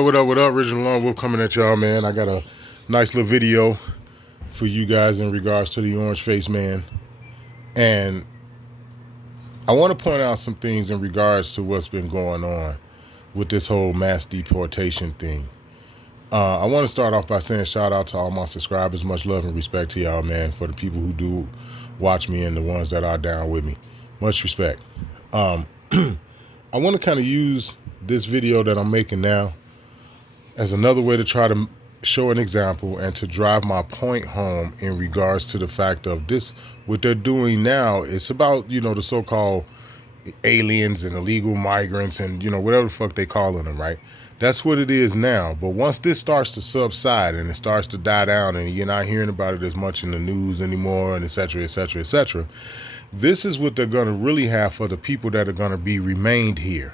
What up? Original Lone Wolf coming at y'all, man. I got a nice little video for you guys in regards to the orange face man. And I want to point out some things in regards to what's been going on with this whole mass deportation thing. I want to start off by saying shout out to all my subscribers. Much love and respect to y'all, man, for the people who do watch me and the ones that are down with me. Much respect. I want to kind of use this video that I'm making now as another way to try to show an example and to drive my point home in regards to the fact of this, what they're doing now. It's about, the so-called aliens and illegal migrants and, whatever the fuck they calling them, right? That's what it is now. But once this starts to subside and it starts to die down and you're not hearing about it as much in the news anymore and et cetera, et cetera, et cetera, this is what they're going to really have for the people that are going to be remained here.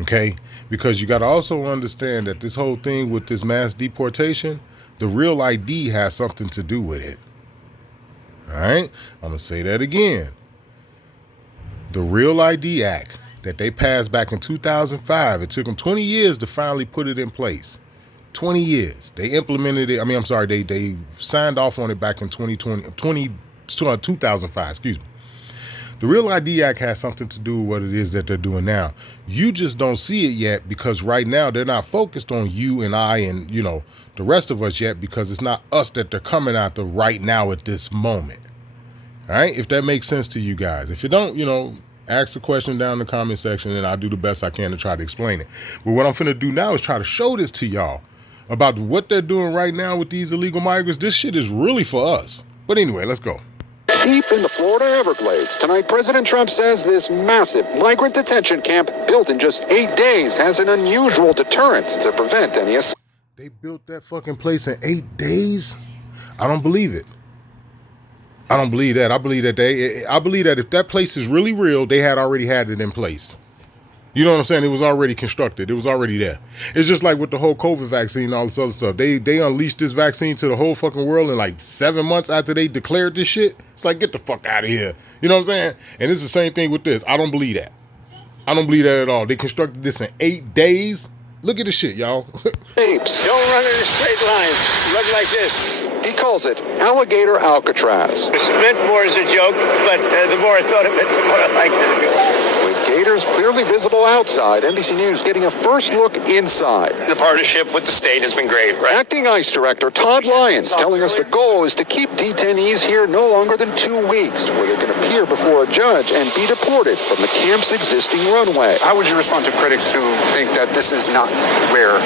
Okay? Because you got to also understand that this whole thing with this mass deportation, the Real ID has something to do with it. All right? I'm going to say that again. The Real ID Act that they passed back in 2005, it took them 20 years to finally put it in place. 20 years. They implemented it. They signed off on it back in 2005, excuse me. The Real ID Act has something to do with what it is that they're doing now. You just don't see it yet because right now they're not focused on you and I and, the rest of us yet, because it's not us that they're coming after right now at this moment. All right? If that makes sense to you guys. If you don't, ask the question down in the comment section and I'll do the best I can to try to explain it. But what I'm finna do now is try to show this to y'all about what they're doing right now with these illegal migrants. This shit is really for us. But anyway, let's go. Deep in the Florida Everglades, tonight President Trump says this massive migrant detention camp built in just 8 days has an unusual deterrent to prevent any assault. They built that fucking place in 8 days? I don't believe it. I don't believe that. I believe that if that place is really real, they had already had it in place. You know what I'm saying? It was already constructed. It was already there. It's just like with the whole COVID vaccine and all this other stuff. They unleashed this vaccine to the whole fucking world in like 7 months after they declared this shit. It's like, get the fuck out of here. You know what I'm saying? And it's the same thing with this. I don't believe that. I don't believe that at all. They constructed this in 8 days. Look at the shit, y'all. Apes. Don't run in a straight line. Run like this. He calls it Alligator Alcatraz. It's meant more as a joke, but the more I thought of it, the more I liked it. With gators clearly visible outside, NBC News getting a first look inside. The partnership with the state has been great, right? Acting ICE Director Todd Lyons telling us the goal is to keep detainees here no longer than 2 weeks, where they can appear before a judge and be deported from the camp's existing runway. How would you respond to critics who think that this is not where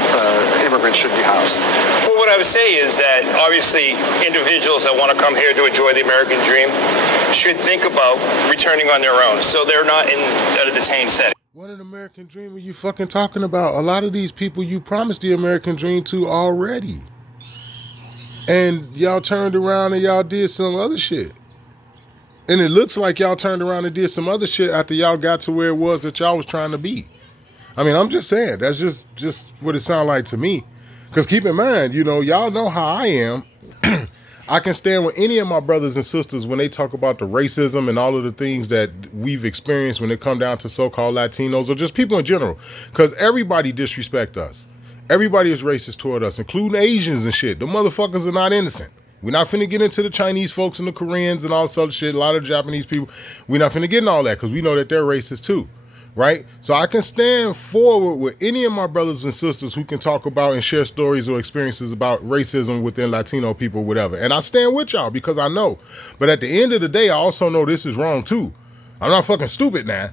immigrants should be housed? Well, what I would say is that obviously individuals that want to come here to enjoy the American dream should think about returning on their own, so they're not in a detained setting. What an American dream are you fucking talking about? A lot of these people you promised the American dream to already. And y'all turned around and y'all did some other shit. And it looks like y'all turned around and did some other shit after y'all got to where it was that y'all was trying to be. I mean, I'm just saying, that's just what it sounds like to me. Because keep in mind, y'all know how I am. I can stand with any of my brothers and sisters when they talk about the racism and all of the things that we've experienced when it come down to so-called Latinos or just people in general. Because everybody disrespect us. Everybody is racist toward us, including Asians and shit. The motherfuckers are not innocent. We're not finna get into the Chinese folks and the Koreans and all this other shit. A lot of the Japanese people. We're not finna get in all that because we know that they're racist too. Right? So I can stand forward with any of my brothers and sisters who can talk about and share stories or experiences about racism within Latino people, whatever. And I stand with y'all because I know. But at the end of the day, I also know this is wrong too. I'm not fucking stupid now.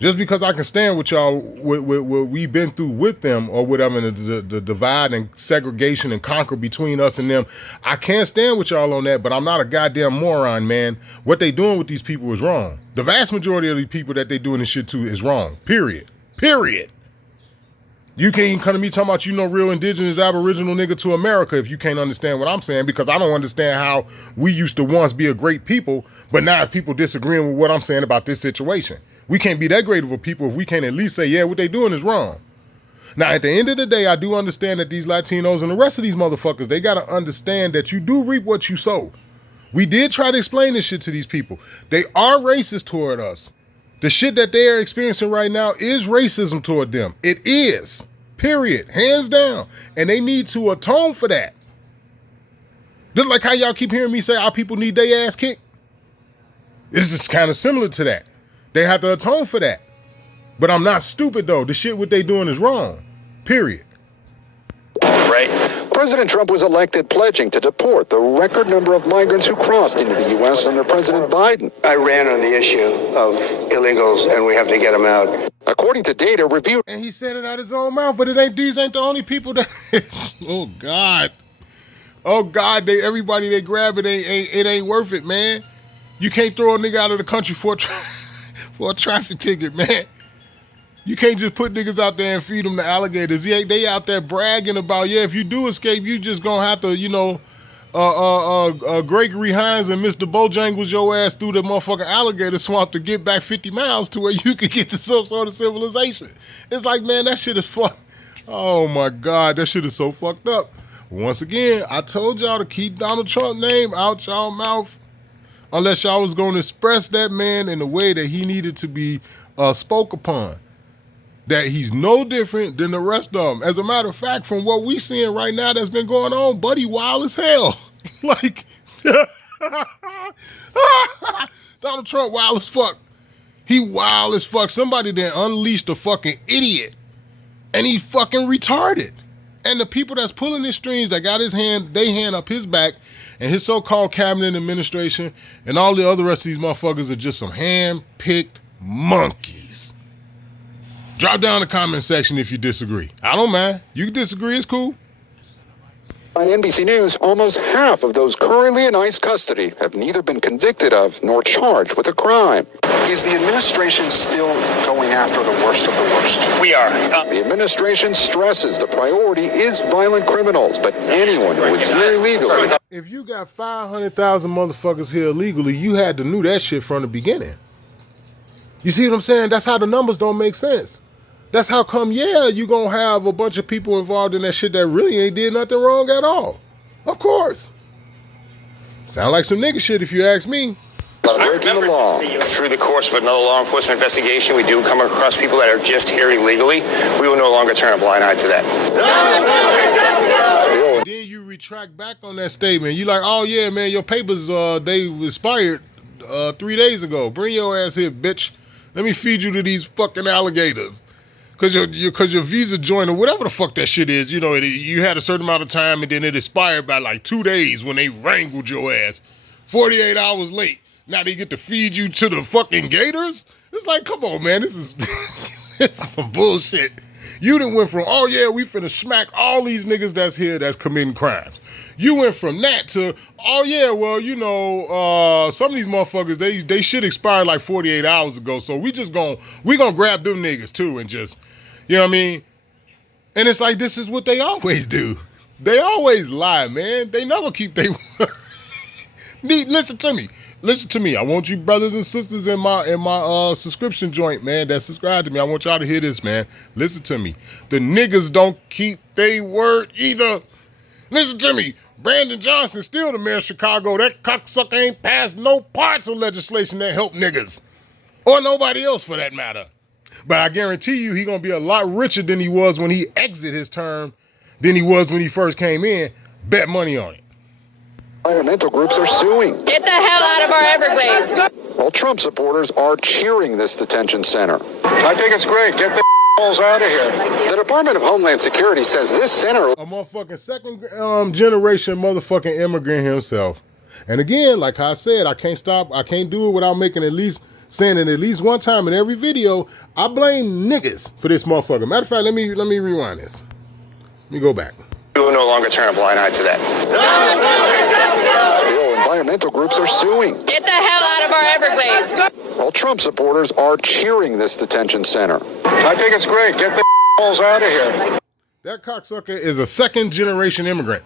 Just because I can stand with y'all, with what we've been through with them or whatever, the divide and segregation and conquer between us and them, I can't stand with y'all on that, but I'm not a goddamn moron, man. What they doing with these people is wrong. The vast majority of the people that they doing this shit to is wrong, period. Period. You can't even come to me talking about real indigenous aboriginal nigga to America if you can't understand what I'm saying, because I don't understand how we used to once be a great people, but now people disagreeing with what I'm saying about this situation. We can't be that great of a people if we can't at least say, yeah, what they doing is wrong. Now, at the end of the day, I do understand that these Latinos and the rest of these motherfuckers, they got to understand that you do reap what you sow. We did try to explain this shit to these people. They are racist toward us. The shit that they are experiencing right now is racism toward them. It is. Period. Hands down. And they need to atone for that. Just like how y'all keep hearing me say our people need their ass kicked. This is kind of similar to that. They have to atone for that. But I'm not stupid, though. The shit what they doing is wrong. Period. Right. President Trump was elected pledging to deport the record number of migrants who crossed into the U.S. under President Biden. I ran on the issue of illegals, and we have to get them out. According to data reviewed. And he said it out his own mouth, but these ain't the only people that oh God. Oh God, everybody they grab it ain't worth it, man. You can't throw a nigga out of the country for a traffic ticket, man. You can't just put niggas out there and feed them to alligators. They out there bragging about, yeah, if you do escape, you just gonna have to, Gregory Hines and Mr. Bojangles your ass through the motherfucking alligator swamp to get back 50 miles to where you could get to some sort of civilization. It's like, man, that shit is fucked. Oh my God, that shit is so fucked up. Once again, I told y'all to keep Donald Trump's name out y'all mouth unless y'all was gonna express that man in the way that he needed to be spoke upon. That he's no different than the rest of them. As a matter of fact, from what we seeing right now that's been going on, Buddy wild as hell. Like, Donald Trump wild as fuck. He wild as fuck. Somebody then unleashed a fucking idiot. And he fucking retarded. And the people that's pulling his strings that got they hand up his back, and his so-called cabinet administration, and all the other rest of these motherfuckers are just some hand-picked monkeys. Drop down the comment section if you disagree. I don't mind. You can disagree, it's cool. By NBC News, almost half of those currently in ICE custody have neither been convicted of nor charged with a crime. Is the administration still going after the worst of the worst? We are. The administration stresses the priority is violent criminals, but anyone who is here illegally. If you got 500,000 motherfuckers here illegally, you had to knew that shit from the beginning. You see what I'm saying? That's how the numbers don't make sense. That's how come, yeah, you gonna have a bunch of people involved in that shit that really ain't did nothing wrong at all. Of course. Sound like some nigga shit if you ask me. Breaking the law. Through the course of another law enforcement investigation, we do come across people that are just here illegally. We will no longer turn a blind eye to that. Still, Then you retract back on that statement. You like, oh yeah, man, your papers, they expired 3 days ago. Bring your ass here, bitch. Let me feed you to these fucking alligators. Cause your visa joint or whatever the fuck that shit is, you had a certain amount of time and then it expired by like 2 days when they wrangled your ass. 48 hours late. Now they get to feed you to the fucking gators? It's like, come on, man, this is some bullshit. You done went from, oh yeah, we finna smack all these niggas that's here that's committing crimes. You went from that to, oh yeah, well, some of these motherfuckers, they shit expired like 48 hours ago, so we gonna grab them niggas too and just, you know what I mean? And it's like, this is what they always do. They always lie, man. They never keep their word. Listen to me. I want you brothers and sisters in my subscription joint, man, that subscribe to me. I want y'all to hear this, man. Listen to me. The niggas don't keep their word either. Listen to me. Brandon Johnson still the mayor of Chicago. That cocksucker ain't passed no parts of legislation that help niggas. Or nobody else for that matter. But I guarantee you he gonna be a lot richer than he was when he exited his term than he was when he first came in. Bet money on it. environmental groups are suing. Get the hell out of our Everglades. While Trump supporters are cheering this detention center. I think it's great. Get the balls out of here. The Department of Homeland Security says this center... A motherfucking second generation motherfucking immigrant himself. And again, like I said, I can't do it without saying it at least one time in every video. I blame niggas for this motherfucker. Matter of fact, let me rewind this. Let me go back. We will no longer turn a blind eye to that. Still, environmental groups are suing. Get the hell out of our Everglades. While Trump supporters are cheering this detention center. I think it's great. Get the balls out of here. That cocksucker is a second generation immigrant.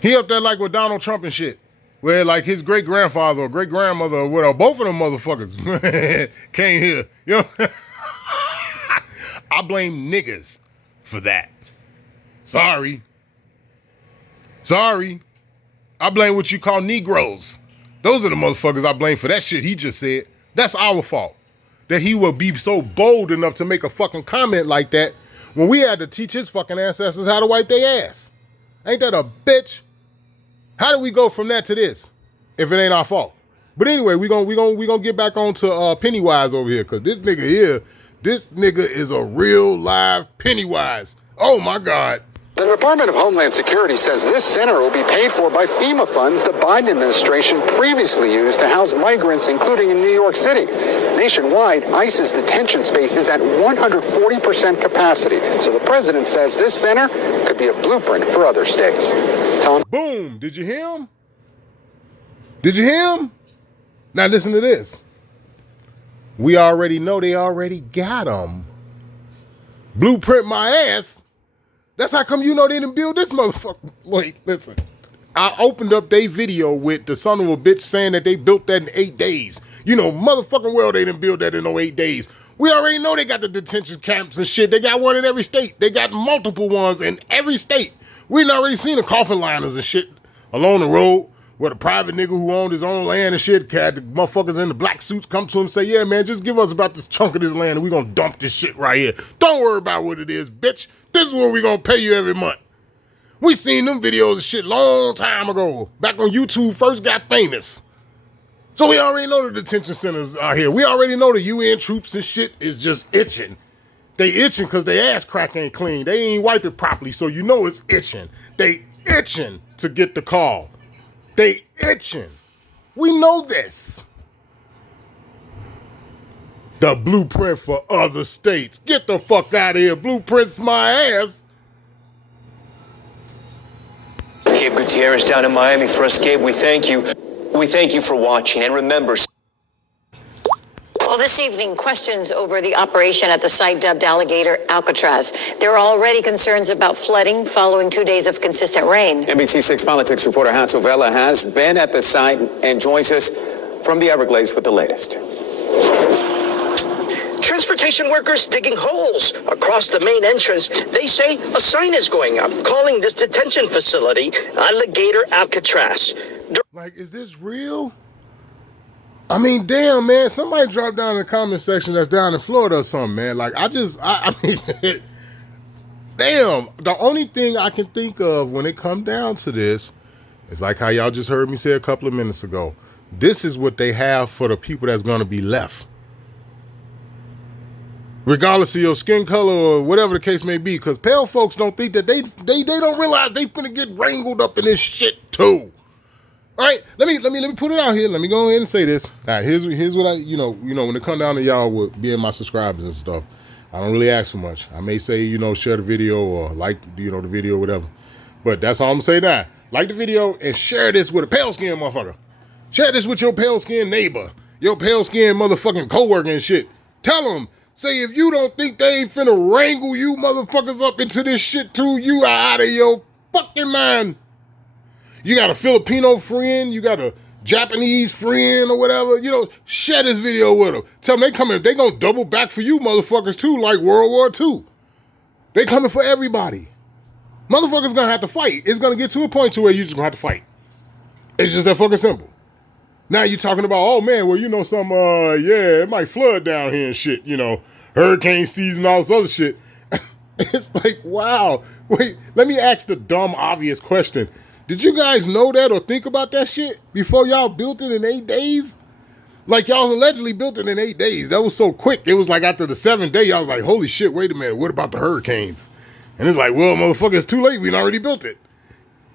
He up there like with Donald Trump and shit. Where like his great grandfather or great grandmother or whatever, both of them motherfuckers came here. You know? I blame niggas for that. Sorry. I blame what you call Negroes. Those are the motherfuckers I blame for that shit he just said. That's our fault. that he would be so bold enough to make a fucking comment like that when we had to teach his fucking ancestors how to wipe their ass. Ain't that a bitch? How do we go from that to this if it ain't our fault? But anyway, we gonna get back on to Pennywise over here, because this nigga is a real live Pennywise. Oh my God. The Department of Homeland Security says this center will be paid for by FEMA funds the Biden administration previously used to house migrants, including in New York City. Nationwide, ICE's detention space is at 140% capacity. So the president says this center could be a blueprint for other states. Tom? Boom. Did you hear him? Did you hear him? Now listen to this. We already know they already got him. Blueprint my ass. That's how come you know they didn't build this motherfucker. Wait, listen. I opened up their video with the son of a bitch saying that they built that in 8 days. You know, motherfucking well, they didn't build that in no 8 days. We already know they got the detention camps and shit. They got one in every state. They got multiple ones in every state. We done already seen the coffin liners and shit along the road where the private nigga who owned his own land and shit had the motherfuckers in the black suits come to him and say, yeah, man, just give us about this chunk of this land and we gonna dump this shit right here. Don't worry about what it is, bitch. This is what we gonna pay you every month. We seen them videos of shit long time ago, back when YouTube first got famous. So we already know the detention centers are here. We already know the UN troops and shit is just itching. They itching because their ass crack ain't clean. They ain't wipe it properly, so you know it's itching. They itching to get the call. They itching. We know this. The blueprint for other states. Get the fuck out of here. Blueprints my ass. Gabe Gutierrez down in Miami for us. Gabe, we thank you. We thank you for watching. And remember... Well, this evening, questions over the operation at the site dubbed Alligator Alcatraz. There are already concerns about flooding following 2 days of consistent rain. NBC6 Politics reporter Hansel Vella has been at the site and joins us from the Everglades with the latest. Transportation workers digging holes across the main entrance. They say a sign is going up calling this detention facility Alligator Alcatraz. Like, is this real? I mean, damn, man. Somebody drop down in the comment section that's down in Florida or something, man. Like, I mean, damn. The only thing I can think of when it come down to this is like how y'all just heard me say a couple of minutes ago. This is what they have for the people that's going to be left. Regardless of your skin color or whatever the case may be, because pale folks don't think that they don't realize they finna get wrangled up in this shit too. All right, let me put it out here. Let me go ahead and say this. All right, here's what I, you know, when it come down to y'all with being my subscribers and stuff, I don't really ask for much. I may say, you know, share the video or like, you know, the video or whatever. But that's all I'm gonna say now. Like the video and share this with a pale skin motherfucker. Share this with your pale skin neighbor, your pale skin motherfucking coworker and shit. Tell them. Say, if you don't think they ain't finna wrangle you motherfuckers up into this shit too, you are out of your fucking mind. You got a Filipino friend, you got a Japanese friend or whatever, you know, share this video with them. Tell them they coming, they gonna double back for you motherfuckers too, like World War II. They coming for everybody. Motherfuckers gonna have to fight. It's gonna get to a point to where you just gonna have to fight. It's just that fucking simple. Now you talking about, oh man, well, you know, yeah, it might flood down here and shit, you know, hurricane season, all this other shit. It's like, wow. Wait, let me ask the dumb, obvious question. Did you guys know that or think about that shit before y'all built it in 8 days? Like, y'all allegedly built it in 8 days. That was so quick. It was like after the 7th day, y'all was like, holy shit, wait a minute, what about the hurricanes? And it's like, well, motherfucker, it's too late. We already built it.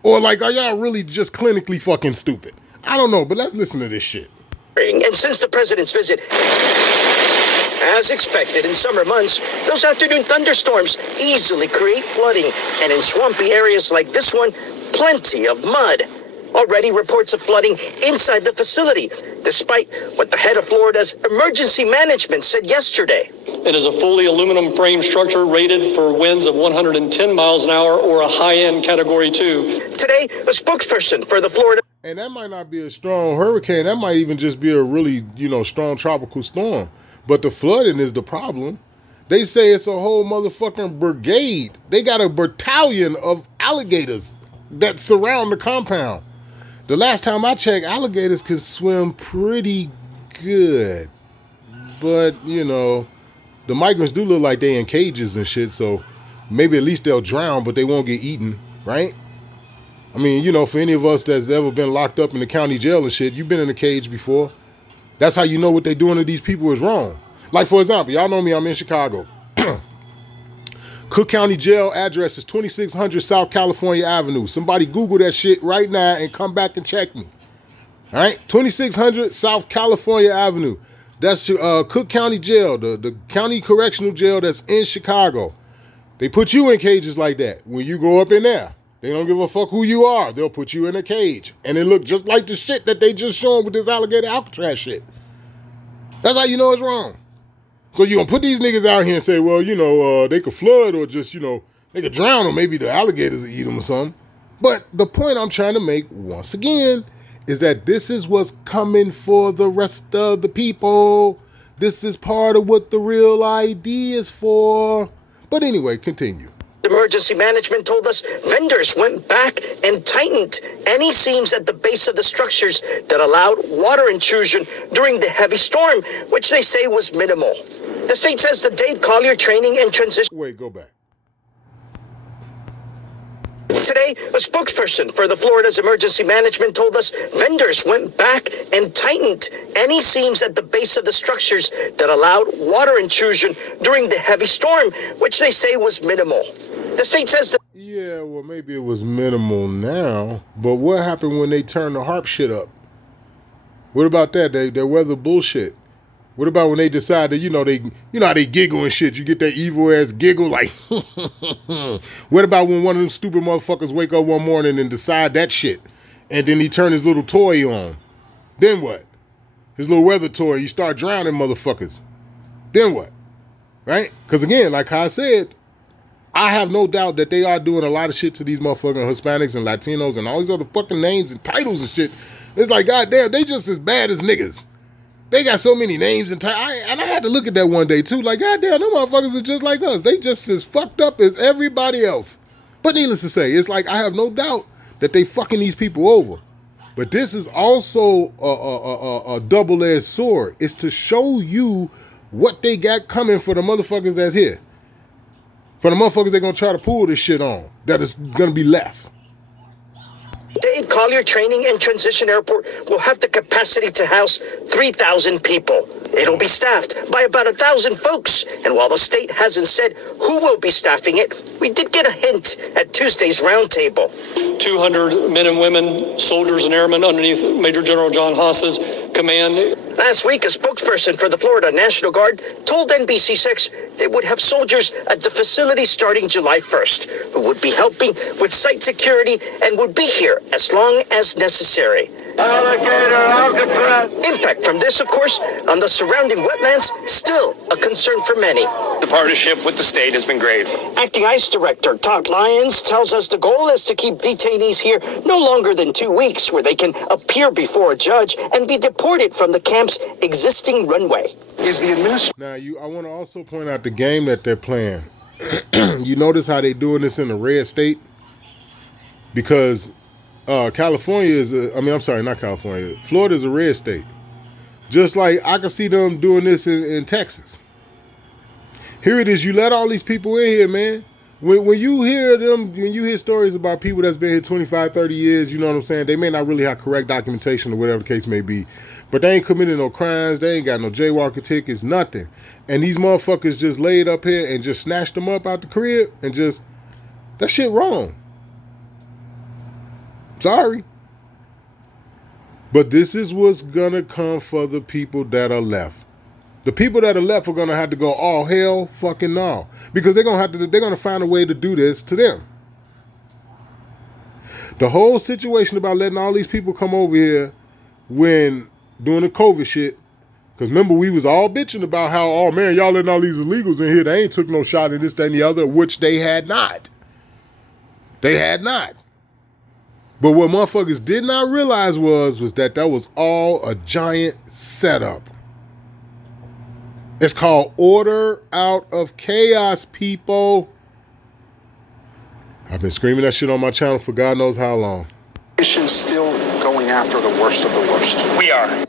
Or like, are y'all really just clinically fucking stupid? I don't know, but let's listen to this shit. And since the president's visit, as expected in summer months, those afternoon thunderstorms easily create flooding. And in swampy areas like this one, plenty of mud. Already reports of flooding inside the facility, despite what the head of Florida's emergency management said yesterday. It is a fully aluminum frame structure rated for winds of 110 miles an hour or a high-end Category 2. Today, a spokesperson for the Florida... And that might not be a strong hurricane. That might even just be a really, you know, strong tropical storm. But the flooding is the problem. They say it's a whole motherfucking brigade. They got a battalion of alligators that surround the compound. The last time I checked, alligators can swim pretty good. but you know, the migrants do look like they in cages and shit, so maybe at least they'll drown, but they won't get eaten, right? I mean, you know, for any of us that's ever been locked up in the county jail and shit, you've been in a cage before. That's how you know what they're doing to these people is wrong. Like, for example, y'all know me, I'm in Chicago. Cook County Jail address is 2600 South California Avenue. Somebody Google that shit right now and come back and check me. All right, 2600 South California Avenue. That's Cook County Jail, the county correctional jail that's in Chicago. They put you in cages like that. When you go up in there, they don't give a fuck who you are. They'll put you in a cage. And it look just like the shit that they just shown with this alligator Alcatraz shit. That's how you know it's wrong. So you gonna put these niggas out here and say, well, you know, they could flood or just, you know, they could drown or maybe the alligators will eat them or something. But the point I'm trying to make, once again, is that this is what's coming for the rest of the people. This is part of what the real ID is for. But anyway, continue. Emergency management told us vendors went back and tightened any seams at the base of the structures that allowed water intrusion during the heavy storm, which they say was minimal. The state says the Dade Collier Training and Transition... Wait, go back. Today, a spokesperson for the Florida's emergency management told us vendors went back and tightened any seams at the base of the structures that allowed water intrusion during the heavy storm, which they say was minimal. The state says that... Yeah, well, maybe it was minimal now, but what happened when they turned the HAARP shit up? What about that? They weather bullshit. What about when they decide that, you know how they giggle and shit? You get that evil ass giggle like, what about when one of them stupid motherfuckers wake up one morning and decide that shit? And then he turn his little toy on. Then what? His little weather toy, you start drowning motherfuckers. Then what? Right? Because again, like I said, I have no doubt that they are doing a lot of shit to these motherfucking Hispanics and Latinos and all these other fucking names and titles and shit. It's like, goddamn, they just as bad as niggas. They got so many names and titles. And I had to look at that one day too. Like, goddamn, them motherfuckers are just like us. They just as fucked up as everybody else. But needless to say, it's like I have no doubt that they fucking these people over. But this is also a double-edged sword. It's to show you what they got coming for the motherfuckers that's here. For the motherfuckers they're gonna try to pull this shit on. That is gonna be left. Dade Collier Training and Transition Airport will have the capacity to house 3,000 people. It'll be staffed by about 1,000 folks. And while the state hasn't said who will be staffing it, we did get a hint at Tuesday's roundtable. 200 men and women, soldiers and airmen underneath Major General John Haas's command. Last week, a spokesperson for the Florida National Guard told NBC6 they would have soldiers at the facility starting July 1st, who would be helping with site security and would be here as long as necessary. Alligator Alcatraz. Impact from this, of course, on the surrounding wetlands, still a concern for many. The partnership with the state has been great. Acting ICE Director Todd Lyons tells us the goal is to keep detainees here no longer than 2 weeks, where they can appear before a judge and be deported from the camp's existing runway. Is the administration... Now, I want to also point out the game that they're playing. You notice how they doing this in a red state? Because California is not California. Florida is a red state. Just like I can see them doing this in Texas. Here it is. You let all these people in here, man. When you hear stories about people that's been here 25, 30 years, you know what I'm saying? They may not really have correct documentation or whatever the case may be. But they ain't committed no crimes. They ain't got no jaywalking tickets, nothing. And these motherfuckers just laid up here and just snatched them up out the crib and just, that shit wrong. Sorry. But this is what's gonna come for the people that are left. The people that are left are gonna have to go, oh hell fucking no. Because they're gonna find a way to do this to them. The whole situation about letting all these people come over here when doing the COVID shit, because remember we was all bitching about how, oh man, y'all letting all these illegals in here, they ain't took no shot at this, that, and the other, which they had not. They had not. But what motherfuckers did not realize was that was all a giant setup. It's called order out of chaos, people. I've been screaming that shit on my channel for God knows how long. Still going after the worst of the worst. We are.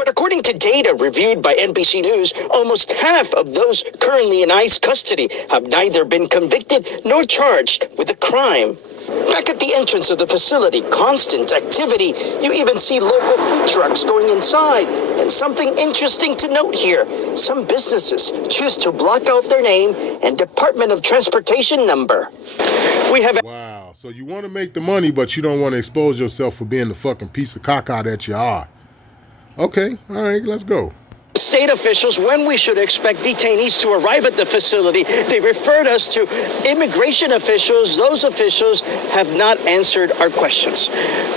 But according to data reviewed by NBC News, almost half of those currently in ICE custody have neither been convicted nor charged with a crime. Back at the entrance of the facility, constant activity. You even see local food trucks going inside. And something interesting to note here, some businesses choose to block out their name and Department of Transportation number. We have... Wow. So you want to make the money, but you don't want to expose yourself for being the fucking piece of caca that you are. Okay. All right. Let's go. State officials when we should expect detainees to arrive at the facility. They referred us to immigration officials. Those officials have not answered our questions.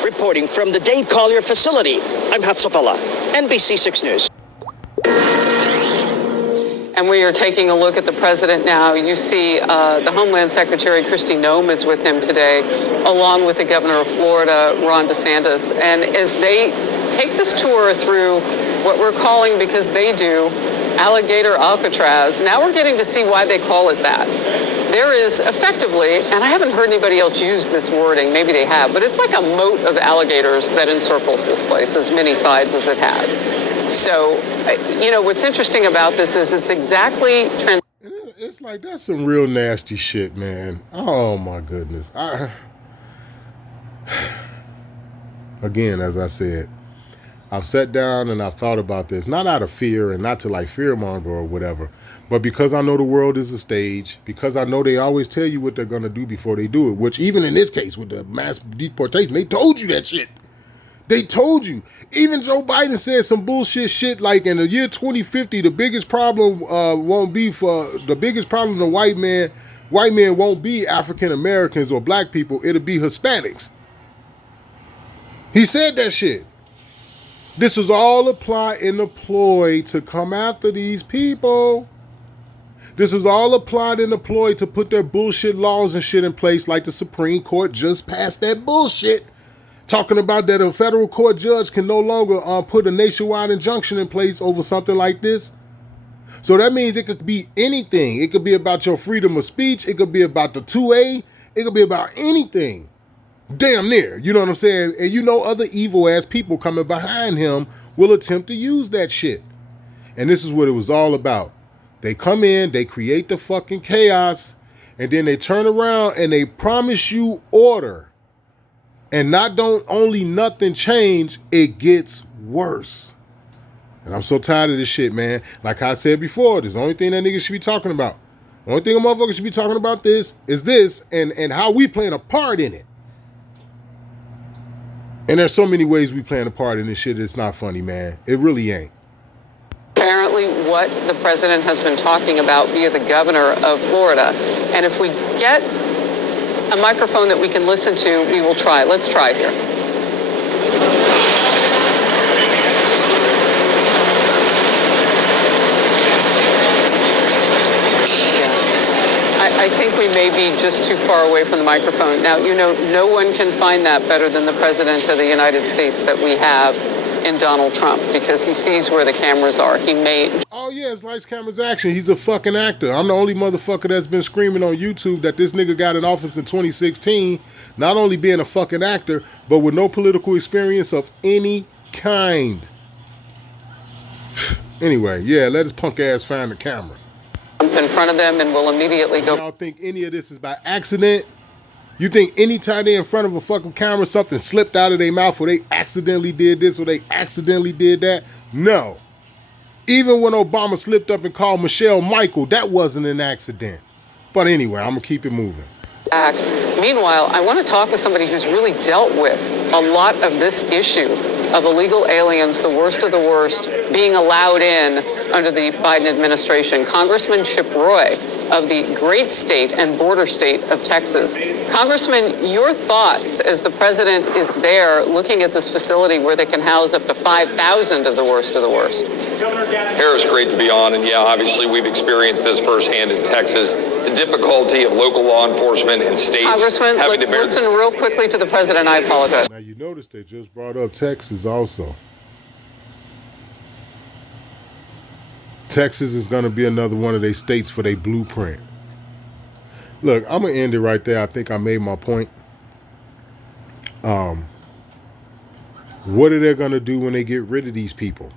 Reporting from the Dade Collier facility, I'm Hatsapala, NBC 6 News. And we are taking a look at the president now. You see the Homeland Secretary Kristi Noem is with him today, along with the governor of Florida, Ron DeSantis. And as they take this tour through what we're calling, because they do, Alligator Alcatraz, now we're getting to see why they call it that. There is effectively, and I haven't heard anybody else use this wording, maybe they have, but it's like a moat of alligators that encircles this place, as many sides as it has. So, you know, what's interesting about this is it's exactly... It's like, that's some real nasty shit, man. Oh, my goodness. Again, as I said, I've sat down and I've thought about this, not out of fear and not to like fearmonger or whatever, but because I know the world is a stage, because I know they always tell you what they're going to do before they do it, which even in this case with the mass deportation, they told you that shit. They told you. Even Joe Biden said some bullshit shit like in the year 2050, the biggest problem the white men won't be African Americans or black people, it'll be Hispanics. He said that shit. This was all a plot and a ploy to come after these people. This was all a plot and a ploy to put their bullshit laws and shit in place, like the Supreme Court just passed that bullshit, talking about that a federal court judge can no longer put a nationwide injunction in place over something like this. So that means it could be anything. It could be about your freedom of speech. It could be about the 2A. It could be about anything. Damn near, you know what I'm saying? And you know other evil ass people coming behind him will attempt to use that shit. And this is what it was all about. They come in, they create the fucking chaos, and then they turn around and they promise you order. And don't only nothing change, it gets worse. And I'm so tired of this shit, man. Like I said before, this is the only thing that niggas should be talking about. The only thing a motherfucker should be talking about this and how we playing a part in it. And there's so many ways we playing a part in this shit. It's not funny, man. It really ain't. Apparently what the president has been talking about via the governor of Florida. And if we get a microphone that we can listen to, we will try. Let's try here. I think we may be just too far away from the microphone. Now, you know, no one can find that better than the president of the United States that we have in Donald Trump, because he sees where the cameras are. He made... Oh, yeah, it's lights, cameras, action. He's a fucking actor. I'm the only motherfucker that's been screaming on YouTube that this nigga got in office in 2016, not only being a fucking actor, but with no political experience of any kind. Anyway, yeah, let his punk ass find the camera. In front of them and will immediately go... I don't think any of this is by accident. You think anytime they're in front of a fucking camera, something slipped out of their mouth or they accidentally did this or they accidentally did that? No. Even when Obama slipped up and called Michelle Michael, that wasn't an accident. But anyway, I'm going to keep it moving. Meanwhile, I want to talk with somebody who's really dealt with a lot of this issue of illegal aliens, the worst of the worst, being allowed in under the Biden administration. Congressman Chip Roy of the great state and border state of Texas. Congressman, your thoughts as the president is there looking at this facility where they can house up to 5,000 of the worst of the worst? Harris, great to be on. And yeah, obviously we've experienced this firsthand in Texas, the difficulty of local law enforcement and states. Congressman, let's listen real quickly to the president. I apologize. Now, you notice they just brought up Texas also. Texas is going to be another one of their states for their blueprint. Look, I'm going to end it right there. I think I made my point. What are they going to do when they get rid of these people?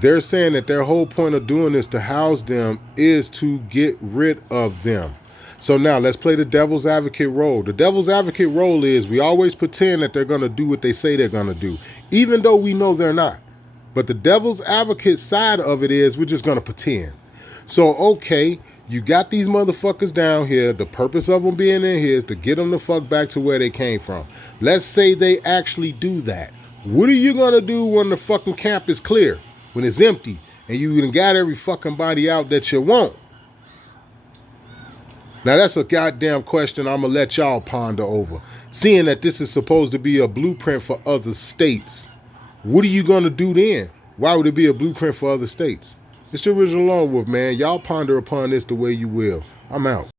They're saying that their whole point of doing this to house them is to get rid of them. So now let's play the devil's advocate role. The devil's advocate role is we always pretend that they're going to do what they say they're going to do, even though we know they're not. But the devil's advocate side of it is we're just going to pretend. So, okay, you got these motherfuckers down here. The purpose of them being in here is to get them the fuck back to where they came from. Let's say they actually do that. What are you going to do when the fucking camp is clear? When it's empty and you done got every fucking body out that you want? Now that's a goddamn question I'm gonna let y'all ponder over. Seeing that this is supposed to be a blueprint for other states, what are you gonna do then? Why would it be a blueprint for other states? It's the original Lone Wolf, man. Y'all ponder upon this the way you will. I'm out.